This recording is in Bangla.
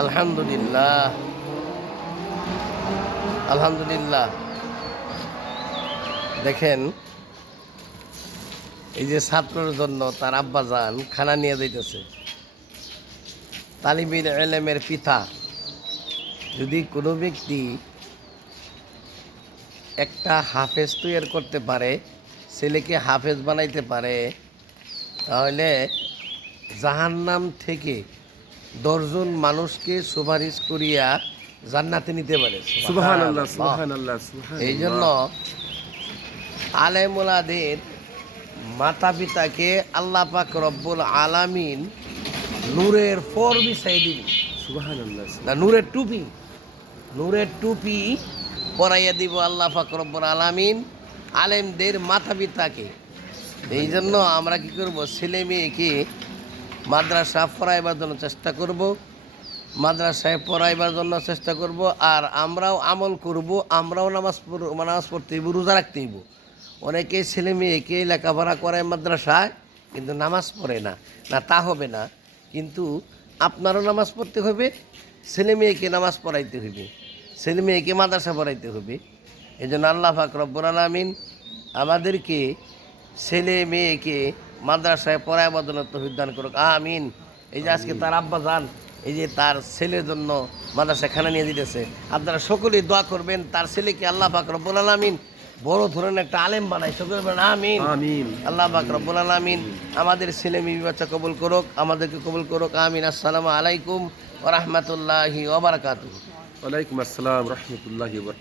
আলহামদুলিল্লাহ, আলহামদুলিল্লাহ। দেখেন, এই যে ছাত্রের জন্য তার আব্বাজান খানা নিয়ে যাইতেছে। তালিবিল ইলমের পিতা যদি কোনো ব্যক্তি একটা হাফেজ তৈরি করতে পারে, ছেলেকে হাফেজ বানাইতে পারে, তাহলে জাহান্নাম থেকে 10 জন মানুষকে সুপারিশ করিয়া জান্নাতে নিতে পারে। সুবহানাল্লাহ, সুবহানাল্লাহ। সুবহানাল্লাহ, এই জন্য সুবহানাল্লাহ। আলেমুলাদের মাতা পিতাকে আল্লাহ পাক রব্বুল আলামিন নূরের ফর বিছাই দিবি, সুবহানাল্লাহ, না নূরের টুপি, নূরের টুপি পরাইয়া দিব আল্লাহ পাক রব্বুল আলামিন আলেমদের মাতা পিতাকে। এই জন্য আমরা কি করব, ছেলে মেয়েকে মাদ্রাসা পড়াইবার জন্য চেষ্টা করব, মাদ্রাসায় পড়াইবার জন্য চেষ্টা করব। আর আমরাও আমল করব, আমরাও নামাজ পড়তে হইব, রোজা রাখতে হইব। অনেকে ছেলে মেয়েকে লেখাপড়া করায় মাদ্রাসায়, কিন্তু নামাজ পড়ে না, না তা হবে না। কিন্তু আপনারও নামাজ পড়তে হবে, ছেলে মেয়েকে নামাজ পড়াইতে হবে, ছেলে মেয়েকে মাদ্রাসা পড়াইতে হবে। এই জন্য আল্লাহ পাক রব্বুল আলামিন আমাদেরকে ছেলে মেয়েকে মাদ্রাসায় পড়াইবার জন্য তৌফিক দান করুক, আমিন। এই যে আজকে তার আব্বা যান, এই যে তার ছেলের জন্য মাদ্রাসায় খানা নিয়ে দিতেছে, আপনারা সকলেই দোয়া করবেন তার ছেলেকে আল্লাহ পাক রব্বুল আলামিন বড় ধরনের একটা আলেম বানাই, সকলে বলেন আমিন। আমিন। আল্লাহ পাক রব্বুল আলামিন আমাদের ছেলে মেয়ে বাচ্চা কবুল করুক, আমাদেরকে কবুল করুক, আমিন। আসসালামু আলাইকুম ওয়া রাহমাতুল্লাহি ওয়া বারাকাতুহু। ওয়ালাইকুম আসসালাম রাহমাতুল্লাহি ওয়া বারাকাতুহু।